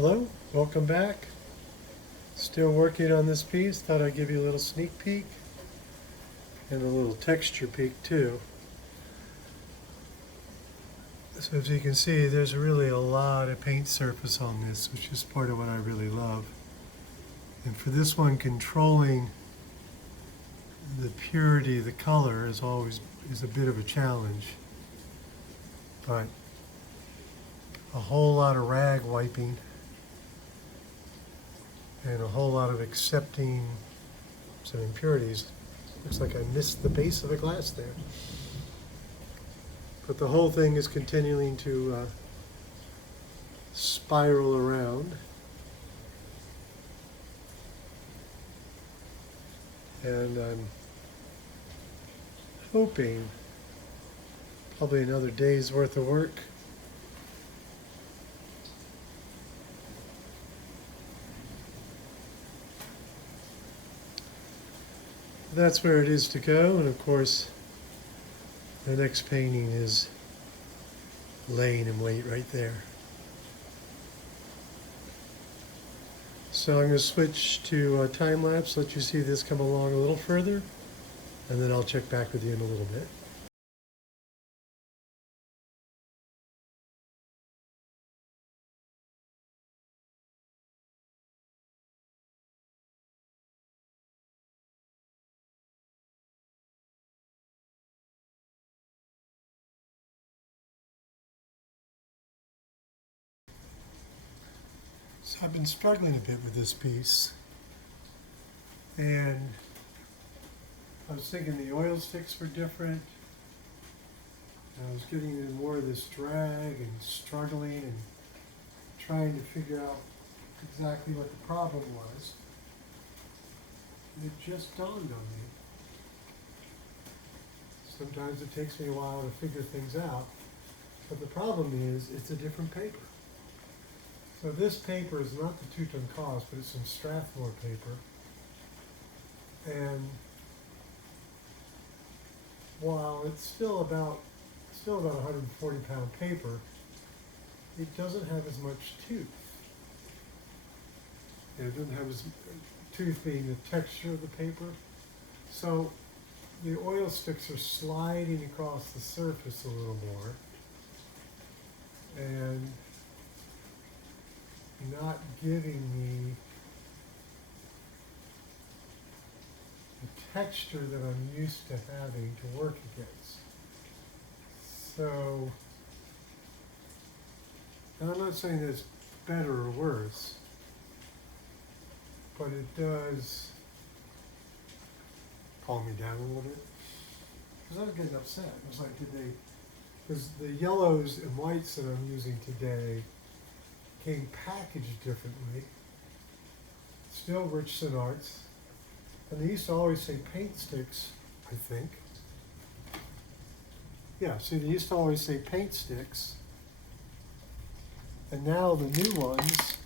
Hello, welcome back. Still working on this piece. Thought I'd give you a little sneak peek and a little texture peek too. So as you can see, there's really a lot of paint surface on this, which is part of what I really love. And for this one, controlling the purity of the color is a bit of a challenge. But a whole lot of rag wiping and a whole lot of accepting some impurities. Looks like I missed the base of the glass there. But the whole thing is continuing to spiral around. And I'm hoping probably another day's worth of work. That's where it is to go, and of course the next painting is laying in wait right there. So I'm going to switch to time lapse, let you see this come along a little further, and then I'll check back with you in a little bit. So I've been struggling a bit with this piece, and I was thinking the oil sticks were different. I was getting into more of this drag and struggling and trying to figure out exactly what the problem was. And it just dawned on me. Sometimes it takes me a while to figure things out, but the problem is it's a different paper. So this paper is not the Tutankhamun, but it's some Strathmore paper. And while it's still about 140-pound paper, it doesn't have as much tooth. And it doesn't have as tooth being the texture of the paper. So the oil sticks are sliding across the surface a little more and not giving me the texture that I'm used to having to work against. So, and I'm not saying that it's better or worse, but it does calm me down a little bit. Because I was getting upset. I was like, because the yellows and whites that I'm using today came packaged differently, still rich arts, and they used to always say Paintstiks, I think. Yeah, see, they used to always say Paintstiks, and now the new ones,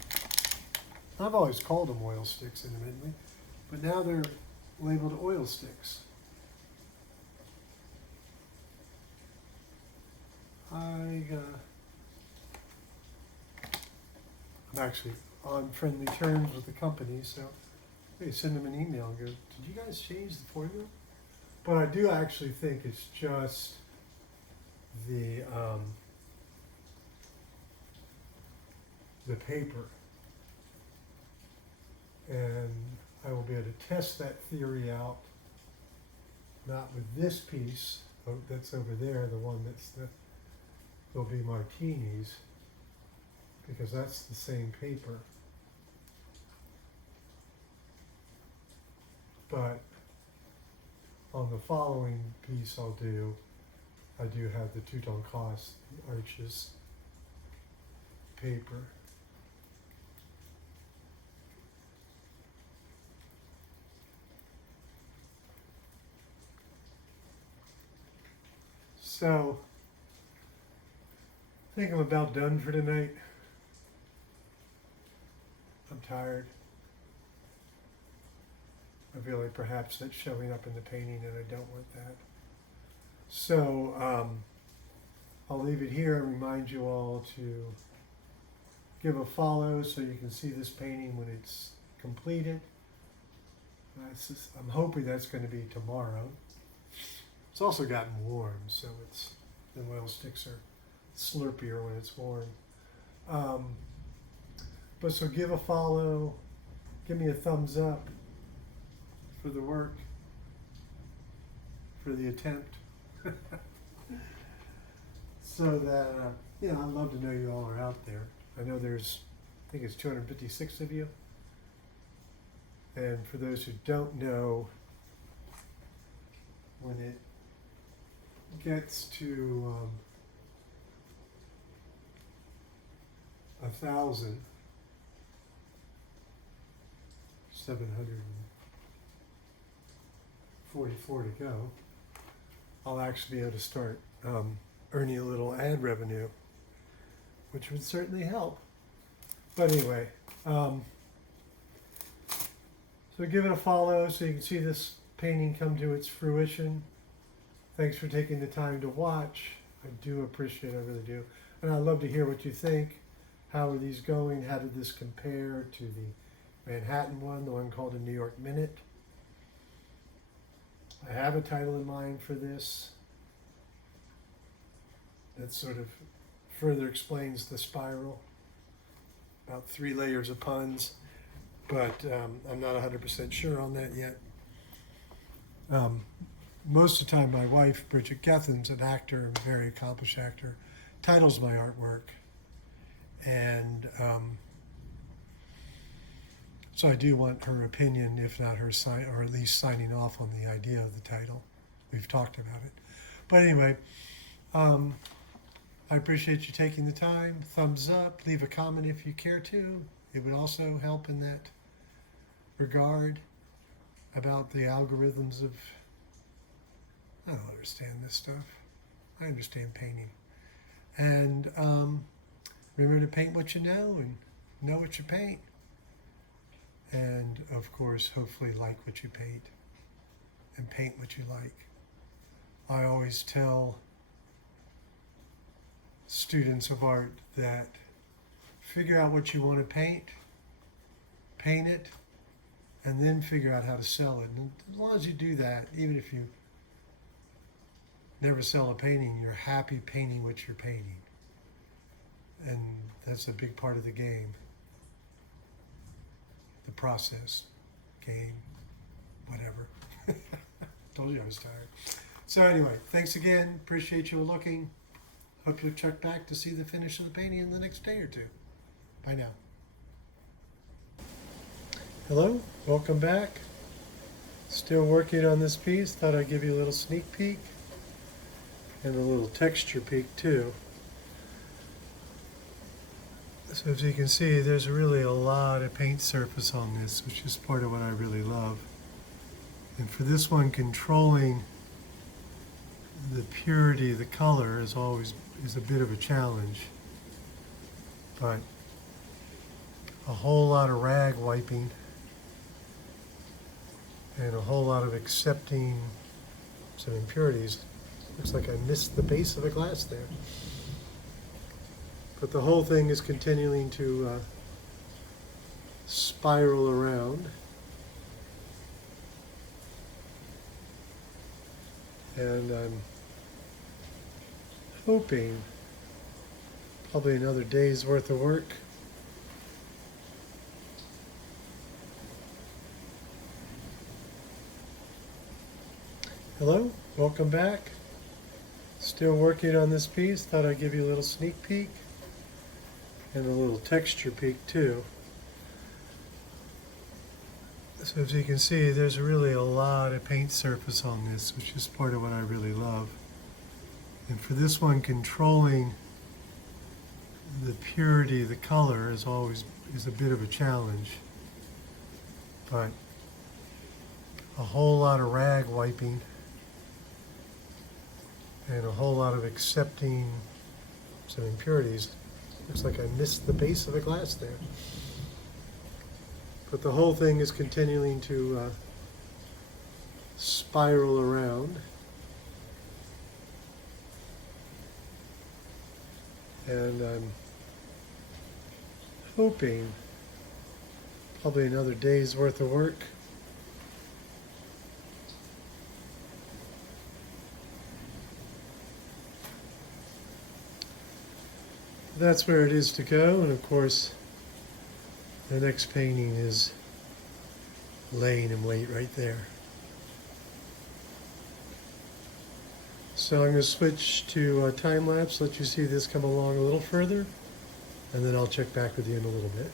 I've always called them oil sticks intermittently, but now they're labeled oil sticks. I'm actually on friendly terms with the company, so hey, send them an email and go, did you guys change the formula? But I do actually think it's just the paper. And I will be able to test that theory out, not with this piece that's over there, the one there'll be martinis, because that's the same paper. But on the following piece I do have the Tutankhamun arches paper. So, I think I'm about done for tonight. I'm tired. I feel like perhaps that's showing up in the painting and I don't want that. So I'll leave it here and remind you all to give a follow so you can see this painting when it's completed. I'm hoping that's going to be tomorrow. It's also gotten warm, so the oil sticks are slurpier when it's warm. But so give a follow, give me a thumbs up for the work, for the attempt. So that, I'd love to know you all are out there. I know I think it's 256 of you. And for those who don't know, when it gets to 1,744 to go, I'll actually be able to start earning a little ad revenue, which would certainly help. But anyway, so give it a follow so you can see this painting come to its fruition. Thanks for taking the time to watch. I do appreciate it, I really do. And I'd love to hear what you think. How are these going? How did this compare to the Manhattan one, the one called a New York Minute? I have a title in mind for this that sort of further explains the spiral. About 3 layers of puns, but I'm not 100% sure on that yet. Most of the time, my wife, Bridget Gethin's an actor, a very accomplished actor, titles my artwork. And so I do want her opinion, if not her sign, or at least signing off on the idea of the title. We've talked about it. But anyway, I appreciate you taking the time. Thumbs up, leave a comment if you care to. It would also help in that regard about the algorithms of, I don't understand this stuff. I understand painting. And remember to paint what you know and know what you paint. And of course, hopefully like what you paint and paint what you like. I always tell students of art that figure out what you want to paint it, and then figure out how to sell it. And as long as you do that, even if you never sell a painting, you're happy painting what you're painting. And that's a big part of the game. The process, game, whatever. Told you I was tired. So anyway, thanks again. Appreciate you looking. Hope you'll check back to see the finish of the painting in the next day or two. Bye now. Hello, welcome back. Still working on this piece. Thought I'd give you a little sneak peek and a little texture peek too. So as you can see, there's really a lot of paint surface on this, which is part of what I really love. And for this one, controlling the purity of the color is a bit of a challenge. But a whole lot of rag wiping and a whole lot of accepting some impurities. Looks like I missed the base of the glass there. But the whole thing is continuing to spiral around. And I'm hoping probably another day's worth of work. Hello, welcome back. Still working on this piece. Thought I'd give you a little sneak peek and a little texture peek too. So as you can see, there's really a lot of paint surface on this, which is part of what I really love. And for this one, controlling the purity of the color is a bit of a challenge. But a whole lot of rag wiping and a whole lot of accepting some impurities. Looks like I missed the base of the glass there. But the whole thing is continuing to spiral around. And I'm hoping probably another day's worth of work. That's where it is to go, and of course the next painting is laying in wait right there. So I'm going to switch to time lapse, let you see this come along a little further, and then I'll check back with you in a little bit.